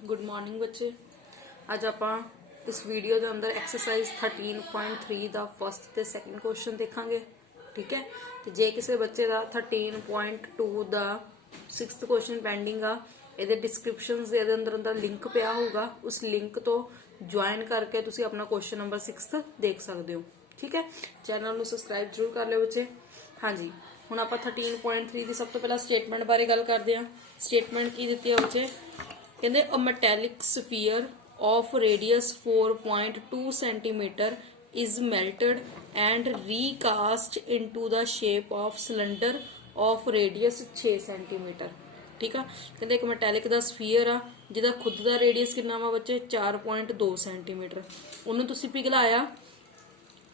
Good morning बच्चे। अज आप इस वीडियो के अंदर एक्सरसाइज 13.3 का फस्ट ते सैकेंड क्वेश्चन देखांगे। ठीक है, तो जे किसी बच्चे का 13.2 का सिक्स्थ क्वेश्चन पेंडिंग आ, ये डिस्क्रिप्शन के अंदर अंदर लिंक पिया होगा, उस लिंक तो ज्वाइन करके तुसी अपना क्वेश्चन नंबर सिक्स्थ देख सकते हो। ठीक है, चैनल में सबसक्राइब जरूर कर लो बच्चे। हाँ जी, हुण आप 13.3 की सब तो पहला स्टेटमेंट बारे गल करते हैं। स्टेटमेंट की दी है बच्चे, कहते a metallic sphere of radius 4.2 centimetre is melted and recast into the shape of cylinder of radius 6 centimetre. ठीक है, कहते एक मैटेलिक का स्फीयर आ जिहदा खुद का रेडियस कितना वा बच्चे 4.2 सेंटीमीटर। उन्होंने तुसीं पिघलाया,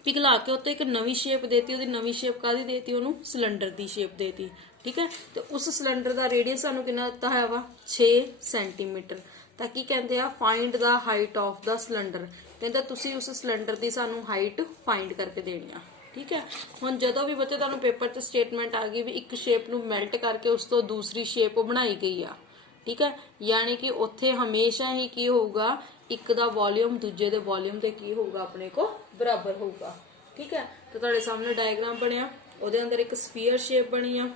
पिघला के उत्ते एक नवी शेप देती, ਉਹਦੀ नवी शेप कादी देती, उन्होंने सिलेंडर की शेप देती। ठीक है, तो उस सिलेंडर का रेडियस सानू कितना दिता है वा 6 सेंटीमीटर। तो की कहते हैं find the height of the cylinder, कहते तुसी उस सिलेंडर की सानू हाइट फाइंड करके देनी आ। ठीक है, हुण जदों भी बच्चे तुहानू पेपर च स्टेटमेंट आ गई भी एक शेप नू मैल्ट करके उस तो दूसरी शेप बनाई गई आ। ठीक है, यानी कि उत्थे हमेशा ही की होगा एक दा वॉल्यूम दूजे दे वॉल्यूम दे की होगा अपने को बराबर होगा। ठीक है, तो तुहाडे सामने डायग्राम बनया, उहदे अंदर एक स्फीयर शेप बनी आ।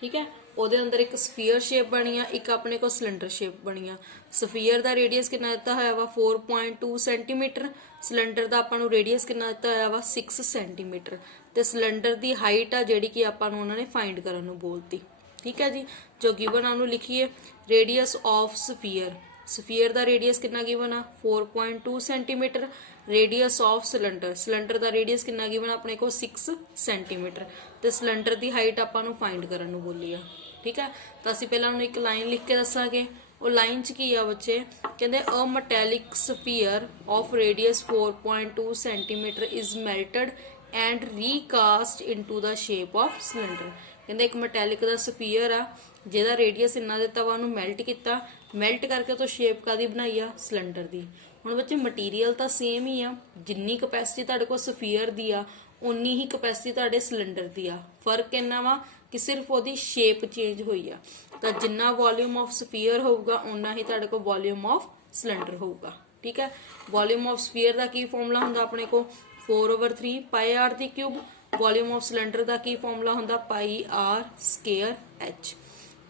ठीक है, ਉਹਦੇ अंदर एक स्फीयर शेप बनी आ, एक अपने को सिलेंडर शेप बनी आ। स्फीयर का रेडियस कितना दिता है वा 4.2 सेंटीमीटर, सिलेंडर का आपां नूं रेडियस कितना दिता है वा 6 सेंटीमीटर, ते सिलेंडर की हाइट आ जिहड़ी कि आपां नूं उन्हां ने फाइंड करन नूं बोलती। ठीक है जी, जो गिवन आ उहनूं लिखीए रेडियस ऑफ स्फीयर, स्फीयर का रेडियस कितना गिवन आ 4.2 centimetre, radius of cylinder, cylinder का रेडियस कितना गिवन अपने को 6 सेंटीमीटर, तो सिलेंडर की हाइट आपां नूं फाइंड करन नूं बोली आ। ठीक है, तो असीं पहलां उहनूं एक लाइन लिख के दसांगे। वो लाइन च की आ बच्चे, कहंदे a metallic sphere of radius 4.2 centimetre is melted and recast into the shape of cylinder. कहंदे एक मैटेलिक का स्फीयर आ जिहदा रेडियस इन्ना दिता वा, उहनूं मेल्ट किया, मेल्ट करके तो शेप कादी बनाई आ सिलेंडर की। हुण बच्चे मटीरियल तो सेम ही आ, जिन्नी कैपेसिटी तुहाडे कोल स्फीयर दी आ उन्नी ही कैपेसिटी तुहाडे सिलेंडर दी आ। फर्क इन्ना वा कि सिर्फ ओहदी शेप चेंज हुई आ। तो जिन्ना वॉल्यूम ऑफ स्फीयर होगा उन्ना ही तुहाडे कोल वॉल्यूम ऑफ सिलेंडर होगा। ठीक है, वॉल्यूम ऑफ स्फीयर का की फॉर्मूला हुंदा अपने को 4/3 pi r the cube, volume of cylinder का की फॉर्मूला हुंदा pi r square h.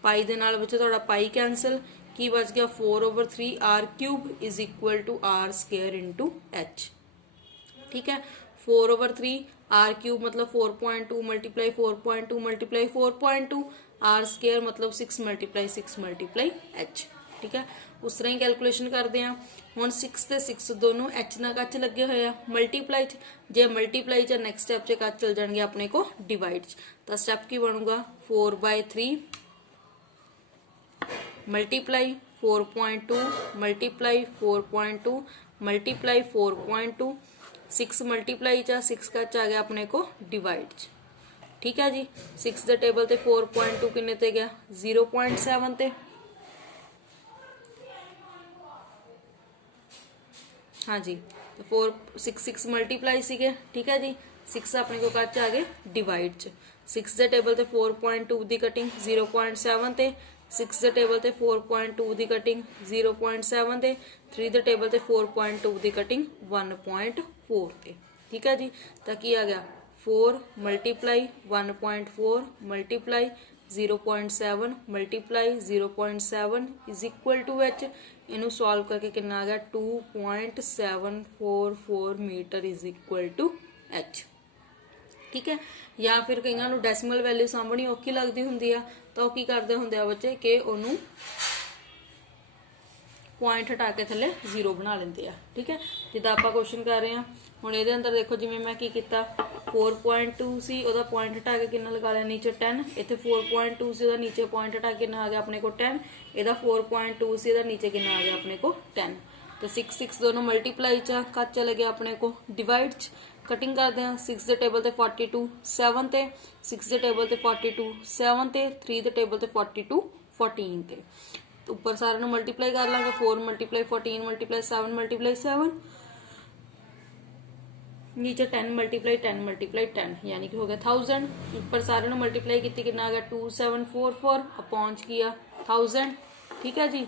Pi दे नाल बच्चे तुहाडा पाई कैंसल, की बच गया 4/3 r cube is equal to r square into h. ठीक है, 4/3 आर क्यूब मतलब 4.2 मल्टीप्लाई 4.2 मल्टीप्लाई 4.2, आर स्केयर मतलब 6 मल्टीप्लाई 6 मल्टीप्लाई एच। ठीक है, उस तरह ही कैलकुलेशन करते हैं। हुण 6 ते 6 दोनों एच ना कच लगे हुए हैं मल्टीप्लाई च, जे मल्टीप्लाई च नैक्सट स्टैप च कच चल जाएंगे अपने को डिवाइड च। तो स्टैप की बनूगा 4/3 मल्टीप्लाई 4.2 मल्टीप्लाई 4.2 मल्टीप्लाई 4.2, 6 मल्टीप्लाई चा 6 का आ गया अपने को डिवाइड च। ठीक है जी, 6 दे टेबल ते 4.2 किन्ने ते गया 0.7 ते। हाँ जी, तो 6 मल्टीप्लाई सीगे। ठीक है जी, 6 अपने को कच आ गए डिवाइड च। 6 दे टेबल ते 4.2 दी कटिंग 0.7 ते, 6 दे टेबल ते 4.2 दी कटिंग 0.7 ते, 3 दे टेबल ते 4.2 दी कटिंग 1.4 ते। ठीक है जी, तो की आ गया 4 multiply 1.4 multiply 0.7 multiply 0.7 is equal to H. इनू सॉल्व करके कितना आ गया 2.744 metre is equal to H. ठीक है, या फिर कई डेसिमल वैल्यू सामभनी औखी लगती होंगी आ, तो की करते होंगे आ बच्चे कि उन्होंने पॉइंट हटा के थले 0 बना लेंगे आ। ठीक है, जिदा आप क्वेश्चन कर रहे हैं हुण ये अंदर देखो, जिवें मैं की किया 4.2 सी ओदा पॉइंट हटा के कितना लगा लिया नीचे 10, इत्थे 4.2 सी ओदा नीचे पॉइंट हटा के कितना आ गया अपने को 10, इहदा 4.2 सी ओदा नीचे कितना आ गया अपने को 10। तो 6 दोनों मल्टीप्लाई च कट चले गए अपने को डिवाइड च। कटिंग करते हैं 6 दे टेबल ते 42 7 ते, 6 दे टेबल ते 42 7 ते, 3 दे टेबल ते 42 14 ते। तो ऊपर सारे मल्टीप्लाई कर लांगे 4 मल्टीप्लाई 14 मल्टीप्लाई 7 मल्टीप्लाई 7, नीचे 10 मल्टीप्लाई 10 यानी कि हो गया 1000। ऊपर सारे मल्टीप्लाई की कितना आ गया 2744 अपॉन किया 1000। ठीक है जी।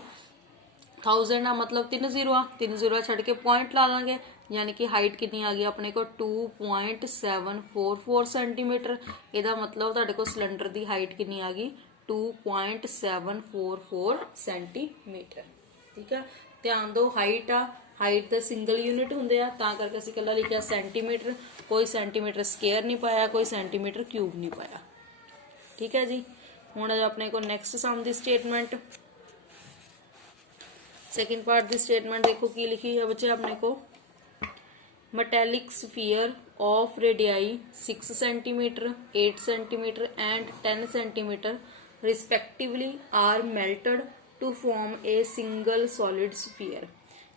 1000 ਆ मतलब 3 ਜ਼ੀਰੋ ਆ, 3 ਜ਼ੀਰੋ ਛੱਡ ਕੇ ਪੁਆਇੰਟ ਲਾ ਦਾਂਗੇ, यानी कि हाइट कितनी आ गई अपने को 2.744 सेंटीमीटर। ਇਹਦਾ मतलब ਤੁਹਾਡੇ ਕੋਲ सिलेंडर ਦੀ हाइट कितनी आ गई 2.744 सेंटीमीटर। ठीक है, ध्यान दो हाइट आ, हाइट ਦੇ ਸਿੰਗਲ ਯੂਨਿਟ ਹੁੰਦੇ ਆ, ਤਾਂ ਕਰਕੇ ਅਸੀਂ ਕੱਲਾ ਲਿਖਿਆ ਸੈਂਟੀਮੀਟਰ, ਕੋਈ ਸੈਂਟੀਮੀਟਰ ਸਕੁਅਰ ਨਹੀਂ ਪਾਇਆ, ਕੋਈ ਸੈਂਟੀਮੀਟਰ ਕਿਊਬ ਨਹੀਂ ਪਾਇਆ। ठीक है जी, ਹੁਣ ਆ ਆਪਣੇ ਕੋਲ ਨੈਕਸਟ ਸਮ ਦੀ स्टेटमेंट। सेकंड पार्ट की स्टेटमेंट देखो की लिखी है बच्चे अपने को। Metallic sphere of radii 6 centimetre, 8 centimetre and 10 centimetre respectively are melted to form a single solid sphere.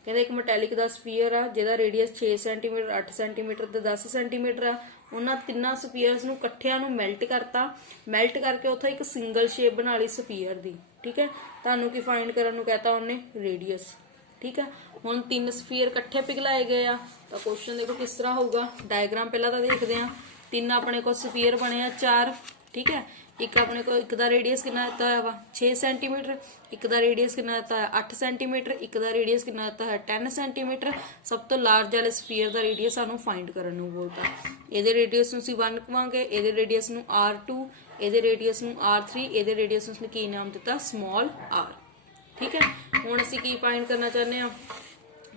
कहते एक मेटेलिक का स्फीयर आ जिहदा रेडियस 6 सेंटीमीटर, 8 सेंटीमीटर ते 10 सेंटीमीटर आ, उन्हां तिन्नां स्फीयर्स नूं इकट्ठियां नूं मैल्ट करता, मैल्ट करके उत्थे एक सिंगल शेप बना ली स्फीयर दी। ठीक है, तुहानूं की फाइंड करन नूं कहता उन्हें रेडियस। ठीक है, हुण 3 स्फीयर इकट्ठे पिघलाए गए आ, तो क्वेश्चन देखो किस तरह होगा। डायग्राम पहला तो देखते हैं। 3 अपने को स्फीयर बने आ 4। ठीक है, एक अपने को एक दा रेडियस कितना दिता है वा 6 सेंटीमीटर, एक दा रेडियस कितना दिता है 8 सेंटीमीटर, एक दा रेडियस कितना दिता है 10 सेंटीमीटर। सब तो लार्ज वाले स्फीयर दा रेडियस सानू फाइंड करन नू बोलता। ਇਹਦੇ रेडियस ਨੂੰ ਅਸੀਂ 1 ਕਵਾਂਗੇ, ਇਹਦੇ रेडियस ਨੂੰ r2, ਇਹਦੇ रेडियस ਨੂੰ r3, ਇਹਦੇ रेडियस ਨੂੰ ਕੀ ਨਾਮ ਦਿੱਤਾ स्मॉल r। ठीक है, ਹੁਣ ਅਸੀਂ ਕੀ फाइंड करना ਚਾਹੁੰਦੇ ਆ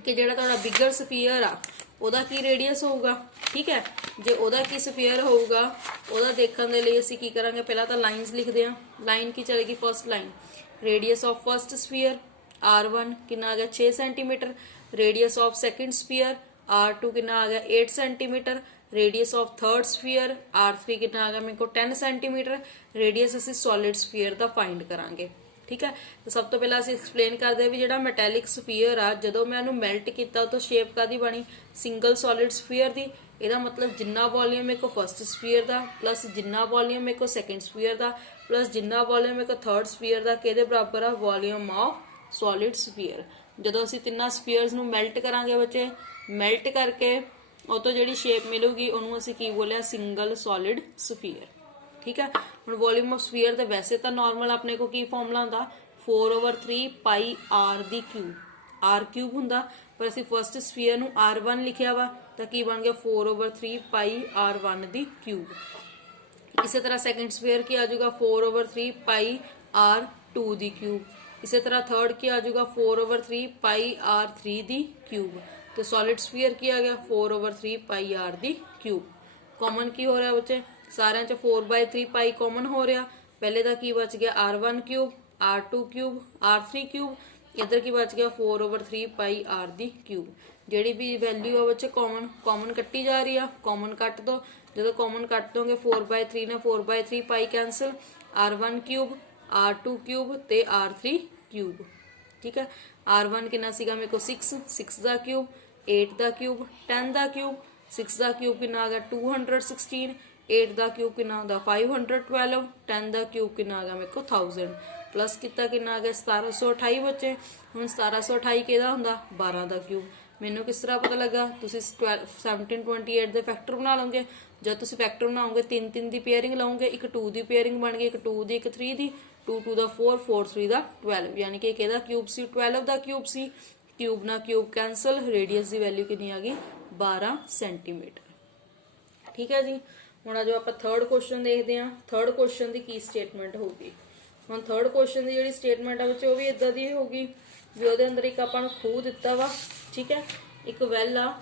ਕਿ ਜਿਹੜਾ ਤੁਹਾਡਾ ਬਿਗਰ स्फीयर ਆ ਉਹਦਾ ਕੀ रेडियस ਹੋਊਗਾ। ठीक है, ਜੇ ਉਹਦਾ ਕੀ स्फीयर ਹੋਊਗਾ ਉਹਦਾ ਦੇਖਣ ਦੇ ਲਈ ਅਸੀਂ ਕੀ ਕਰਾਂਗੇ, ਪਹਿਲਾਂ ਤਾਂ ਲਾਈਨਸ ਲਿਖਦੇ ਆ। ਲਾਈਨ ਕੀ ਚਲੇਗੀ, first line radius of first sphere r1 कितना आ गया 6 centimetre, radius of second sphere r2 कितना आ गया 8 centimetre, radius of third sphere r3 कितना आ गया मेरे को 10 सेंटीमीटर। रेडियस ਅਸੀਂ सॉलिड स्फीयर ਦਾ फाइंड ਕਰਾਂਗੇ। ठीक है, तो सब तो पहला ਅਸੀਂ एक्सप्लेन करते हैं भी ਜਿਹੜਾ ਮੈਟੈਲਿਕ स्फीयर ਆ ਜਦੋਂ ਮੈਂ ਇਹਨੂੰ ਮੈਲਟ ਕੀਤਾ ਤਾਂ ਸ਼ੇਪ ਕਾਦੀ ਬਣੀ ਸਿੰਗਲ ਸੋਲਿਡ स्फीयर ਦੀ। ਇਹਦਾ मतलब ਜਿੰਨਾ ਵੋਲਿਊਮ ਮੇਰੇ ਕੋ ਫਸਟ स्फीयर ਦਾ ਪਲੱਸ ਜਿੰਨਾ ਵੋਲਿਊਮ ਮੇਰੇ ਕੋ ਸੈਕੰਡ स्फीयर ਦਾ ਪਲੱਸ ਜਿੰਨਾ ਵੋਲਿਊਮ ਮੇਰੇ ਕੋ ਥਰਡ स्फीयर ਦਾ ਕਿਹਦੇ ਬਰਾਬਰ ਆ ਵੋਲਿਊਮ ਆਫ ਸੋਲਿਡ स्फीयर। ਜਦੋਂ ਅਸੀਂ ਤਿੰਨਾਂ स्फीयर्स ਨੂੰ ਮੈਲਟ ਕਰਾਂਗੇ ਬੱਚੇ, ਮੈਲਟ ਕਰਕੇ ਉਹ ਤੋਂ ਜਿਹੜੀ ਸ਼ੇਪ ਮਿਲੂਗੀ ਉਹਨੂੰ ਅਸੀਂ ਕੀ ਬੋਲਿਆ ਸਿੰਗਲ ਸੋਲਿਡ स्फीयर। ठीक है, ਹੁਣ ਵੋਲਿਊਮ ਆਫ स्फीयर ਤੇ ਵੈਸੇ ਤਾਂ ਨਾਰਮਲ ਆਪਣੇ ਕੋ ਕੀ ਫਾਰਮੂਲਾ ਹੁੰਦਾ 4/3 ਪਾਈ r ਦੀ ਕਿਊਬ, r ਕਿਊਬ ਹੁੰਦਾ, ਪਰ ਅਸੀਂ ਫਸਟ स्फीयर ਨੂੰ r1 ਲਿਖਿਆ ਵਾ ਤਾਂ ਕੀ ਬਣ ਗਿਆ 4/3 ਪਾਈ r1 ਦੀ ਕਿਊਬ। ਇਸੇ ਤਰ੍ਹਾਂ ਸੈਕੰਡ स्फीयर ਕੀ ਆ ਜਾਊਗਾ 4/3 ਪਾਈ r2 ਦੀ ਕਿਊਬ। ਇਸੇ ਤਰ੍ਹਾਂ ਥਰਡ ਕੀ ਆ ਜਾਊਗਾ 4/3 ਪਾਈ r3 ਦੀ ਕਿਊਬ। ਤੇ ਸੋਲਿਡ स्फीयर ਕੀ ਆ ਗਿਆ 4/3 ਪਾਈ r ਦੀ ਕਿਊਬ। ਕਾਮਨ ਕੀ ਹੋ ਰਿਹਾ ਬੱਚੇ, ਸਾਰਿਆਂ ਚ 4/3 ਪਾਈ ਕਾਮਨ ਹੋ ਰਿਹਾ। ਪਹਿਲੇ ਦਾ ਕੀ ਬਚ ਗਿਆ r1 cube, r2 cube, r3 cube. इधर की बच गया 4/3 पाई r ਦੀ ਕਿਊਬ। ਜਿਹੜੀ ਵੀ ਵੈਲਿਊ ਆ ਬੱਚੇ ਕਾਮਨ ਕੱਟੀ ਜਾ ਰਹੀ ਆ, ਕਾਮਨ ਕੱਟ ਦੋ। ਜਦੋਂ ਕਾਮਨ ਕੱਟ ਦੋਗੇ 4/3 ਨਾਲ 4/3 ਪਾਈ cancel, r1 cube, r2 cube ਤੇ r3 ਕਿਊਬ। ਠੀਕ ਹੈ, r1 ਕਿੰਨਾ ਸੀਗਾ ਮੇਰੇ ਕੋਲ 6 ਦਾ ਕਿਊਬ, 8 ਦਾ ਕਿਊਬ, 10 ਦਾ ਕਿਊਬ। 6 ਦਾ ਕਿਊਬ ਕਿੰਨਾ ਆ ਗਿਆ 216, 8 ਦਾ ਕਿਊਬ ਕਿੰਨਾ ਹੁੰਦਾ 512, 10 ਦਾ ਕਿਊਬ ਕਿੰਨਾ ਆ ਗਿਆ ਮੇਰੇ ਕੋਲ 1000 प्लस कितना कितना आ गया 1728 बच्चे। हुण 1728 किहदा हुंदा 12 ਦਾ ਕਿਊਬ। ਮੈਨੂੰ ਕਿਸ ਤਰ੍ਹਾਂ ਪਤਾ ਲੱਗਾ, ਤੁਸੀਂ 1728 ਦੇ ਫੈਕਟਰ ਬਣਾ ਲਓਗੇ। ਜਦ ਤੁਸੀਂ ਫੈਕਟਰ ਬਣਾਓਗੇ 3 ਦੀ ਪੇਅਰਿੰਗ ਲਾਓਗੇ, ਇੱਕ 2 ਦੀ ਪੇਅਰਿੰਗ ਬਣ ਗਈ, ਇੱਕ 2 ਦੀ, ਇੱਕ 3 ਦੀ, 2 ਦਾ 4, 4 3 ਦਾ 12, ਯਾਨੀ ਕਿ ਕਿਹਦਾ ਕਿਊਬ ਸੀ 12 ਦਾ ਕਿਊਬ ਸੀ। ਕਿਊਬ ਨਾਲ ਕਿਊਬ ਕੈਂਸਲ, ਰੇਡੀਅਸ ਦੀ ਵੈਲਿਊ ਕਿੰਨੀ ਆ ਗਈ 12 ਸੈਂਟੀਮੀਟਰ। ਠੀਕ ਹੈ ਜੀ, ਹੁਣ ਜੋ ਆਪਾਂ ਥਰਡ ਕੁਐਸਚਨ ਦੇਖਦੇ ਹਾਂ, ਥਰਡ ਕੁਐਸਚਨ ਦੀ ਕੀ ਸਟੇਟਮੈਂਟ ਹੋਊਗੀ। ਹੁਣ ਥਰਡ ਕੁਐਸਚਨ ਦੀ ਜਿਹੜੀ ਸਟੇਟਮੈਂਟ ਆ ਵਿੱਚ ਉਹ ਵੀ ਇਦਾਂ ਦੀ ਹੋਊਗੀ ਵੀ ਉਹਦੇ ਅੰਦਰ ਇੱਕ ਆਪਾਂ ਨੂੰ ਖੂਹ ਦਿੱਤਾ ਵਾ। ਠੀਕ ਹੈ, ਇੱਕ ਵੈਲ ਆ,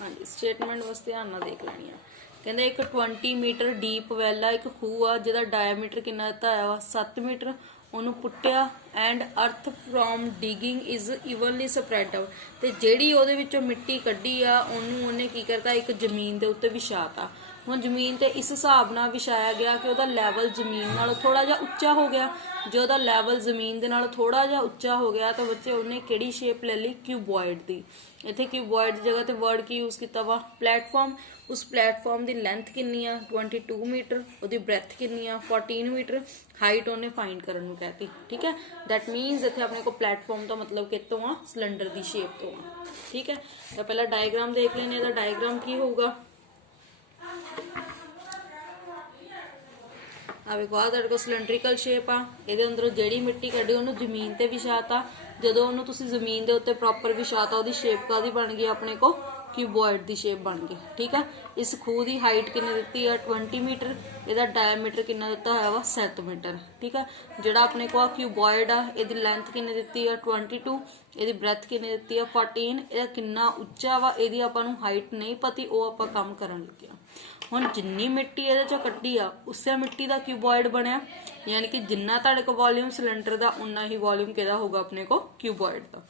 ਹਾਂਜੀ ਸਟੇਟਮੈਂਟ ਵਾਸਤੇ ਧਿਆਨ ਨਾਲ ਦੇਖ ਲੈਣੀ ਆ। ਕਹਿੰਦੇ ਇੱਕ 20 ਮੀਟਰ ਡੀਪ ਵੈਲ ਆ, ਇੱਕ ਖੂਹ ਆ ਜਿਹਦਾ ਡਾਇਆਮੀਟਰ ਕਿੰਨਾ ਦਿੱਤਾ ਹੋਇਆ ਵਾ 7 ਮੀਟਰ। ਉਹਨੂੰ ਪੁੱਟਿਆ and earth from digging is evenly spread out. ਤੇ ਜਿਹੜੀ ਉਹਦੇ ਵਿੱਚੋਂ ਮਿੱਟੀ ਕੱਢੀ ਆ ਉਹਨੂੰ ਉਹਨੇ ਕੀ ਕਰਤਾ ਇੱਕ ਜ਼ਮੀਨ ਦੇ ਉੱਤੇ ਵਿਛਾਤਾ। ਹੁਣ ਜ਼ਮੀਨ ਤੇ ਇਸ ਹਿਸਾਬ ਨਾਲ ਵਿਛਾਇਆ ਗਿਆ ਕਿ ਉਹਦਾ ਲੈਵਲ ਜ਼ਮੀਨ ਨਾਲੋਂ ਥੋੜਾ ਜਿਹਾ ਉੱਚਾ ਹੋ ਗਿਆ। ਜੇ ਉਹਦਾ ਲੈਵਲ ਜ਼ਮੀਨ ਦੇ ਨਾਲ ਥੋੜਾ ਜਿਹਾ ਉੱਚਾ ਹੋ ਗਿਆ ਤਾਂ ਬੱਚੇ ਉਹਨੇ ਕਿਹੜੀ ਸ਼ੇਪ ਲੈ ਲਈ ਕਿਊਬੋਇਡ ਦੀ। इत्थे क्यूबॉइड की जगह ते वर्ड की यूज किया वा प्लेटफॉर्म। उस प्लेटफॉर्म की लेंथ कितनी आ 22 मीटर, उसकी ब्रैथ कितनी आ 14 मीटर, हाइट उन्हें फाइंड करने को कहती। ठीक है, दैट मीनस इत्थे अपने को प्लेटफॉर्म का मतलब कितों आ सिलेंडर की शेप तो आ। ठीक है, तो पहला डायग्राम देख लेने, इसका डायग्राम की होगा। आ देखो आ तुहाडे कोल सिलेंड्रिकल शेप आ, इहदे अंदरों जिहड़ी मिट्टी कड्ढी उहनूं जमीन ते विछाता, जदों उहनूं तुसीं जमीन दे उत्ते प्रॉपर विछाता उहदी शेप काहदी बन गई अपने को क्यूबॉइड की शेप बन गई। ठीक है, इस खूह की हाइट कितनी दित्ती है 20 मीटर, इसका डायमीटर कितना दिता हुआ वा 7 मीटर। ठीक है, जिहड़ा अपने को क्यूबॉइड आ इहदी लेंथ कितनी दित्ती है 22, इहदी ब्रैथ कितनी दित्ती है 14, इहदा कितना उच्चा वा इहदी आपां नूं हाइट नहीं पती, वो आपां काम करन लगे आ। हुण जिन्नी मिट्टी इहदे चों कड्ढी आ उसे मिट्टी का क्यूबॉइड बनया, यानी कि जिन्ना तुहाडे को वॉल्यूम सिलेंडर का उन्ना ही वॉल्यूम किहदा होगा अपने को क्यूबॉइड का।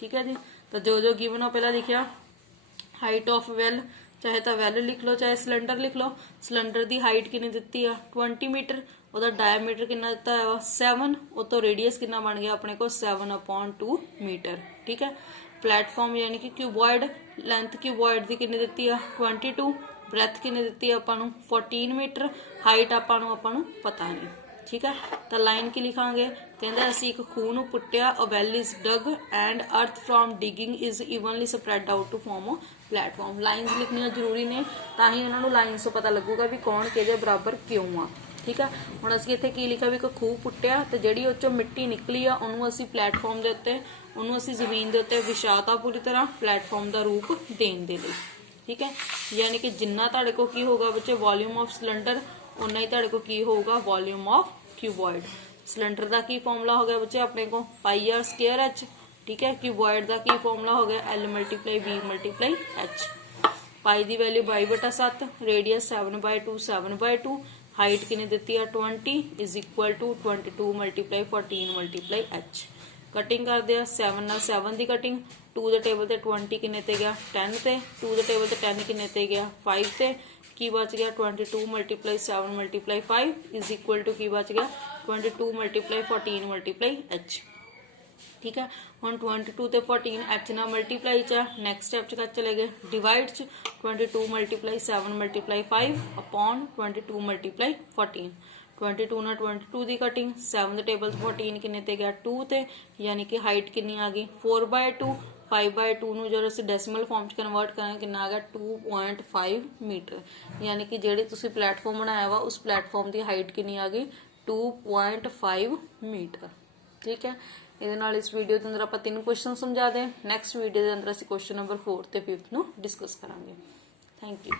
ठीक है जी, तो जो जो गिवन हो पहला लिखिया हाइट ऑफ वेल, चाहे तो वेल लिख लो चाहे सिलेंडर लिख लो। सिलेंडर की हाइट कितनी दित्ती है 20 मीटर, ਉਹਦਾ डायमीटर कितना दिता है 7, वो तो रेडियस कितना बन गया अपने को 7/2 मीटर। ठीक है, प्लेटफॉर्म यानी कि क्यूबॉइड, लेंथ क्यूबॉइड की कितनी दित्ती है 22, ब्रैथ कितनी दित्ती है आपां नूं 14 मीटर, हाइट आपां नूं पता नहीं। ठीक है, तो लाइन की लिखांगे, कहंदा असीं एक खूह नूं पुट्टिया, a well is dug and earth from digging is evenly spread out to form a platform. Lines लिखनियां जरूरी ने, तां ही उन्हां नूं लाइनस तो पता लगूगा भी कौन किहदे बराबर क्यों आ। ठीक है, हुण असीं इत्थे की लिखा भी एक खूह पुट्टिया ते जिहड़ी उह चों मिट्टी निकली आ उहनूं असीं प्लेटफॉर्म दे उत्ते, उहनूं असीं जमीन दे उत्ते विछाता पूरी तरह प्लेटफॉर्म का रूप देण दे लई। ठीक है, यानी कि जिन्ना तुहाडे को की होगा बच्चे वॉल्यूम ऑफ सिलेंडर, उन्ना ही तुहाडे को की होगा वॉल्यूम ऑफ क्यूबॉइड। सिलेंडर का की फॉर्मूला हो गया बच्चे अपने को πr²h। ठीक है, क्यूबॉइड का की फॉर्मूला हो गया L × V × H। पाई की वैल्यू 22/7, रेडियस 7/2 7/2, हाइट कितनी दिती है 20 is equal to 22 × 14 × H। Cutting करते हैं 7 ਨਾਲ 7 की कटिंग, 2 ਦੇ ਟੇਬਲ ਤੇ 20 किन्ने ते गया 10 ते, 2 ਦੇ ਟੇਬਲ ਤੇ 10 किन्ने ते गया 5 ते, की बच गया 22 × 7 × 5 इज इक्वल टू की बच गया 22 × 14 × H। ठीक है, हम 22 ते 14 H ना मल्टीप्लाई च, नैक्सट स्टैप च चले गए डिवाइड च, 22 × 7 × 5 अपॉन 22 × 14, 22 ਨਾਲ 22 की कटिंग, 7 ਦੇ ਟੇਬਲ 14 किन्ने ते गया 2 ते, यानी कि हाइट कितनी आ गई 4/2, 5/2 ਨੂੰ ਜਦੋਂ ਅਸੀਂ ਡੈਸੀਮਲ ਫਾਰਮ ਚ ਕਨਵਰਟ ਕਰਾਂਗੇ ਕਿੰਨਾ ਆ ਗਿਆ 2.5 ਮੀਟਰ, यानी कि ਜਿਹੜੀ ਤੁਸੀਂ ਪਲੇਟਫਾਰਮ ਬਣਾਇਆ ਵਾ ਉਸ ਪਲੇਟਫਾਰਮ ਦੀ ਹਾਈਟ ਕਿੰਨੀ ਆ ਗਈ 2.5 ਮੀਟਰ। ठीक है, ਇਹਦੇ ਨਾਲ ਇਸ ਵੀਡੀਓ ਦੇ ਅੰਦਰ ਆਪਾਂ 3 ਕੁਐਸਚਨ ਸਮਝਾ ਦੇ। ਨੈਕਸਟ ਵੀਡੀਓ ਦੇ ਅੰਦਰ ਅਸੀਂ ਕੁਐਸਚਨ ਨੰਬਰ 4 ਤੇ 5 ਨੂੰ ਡਿਸਕਸ ਕਰਾਂਗੇ। Thank you.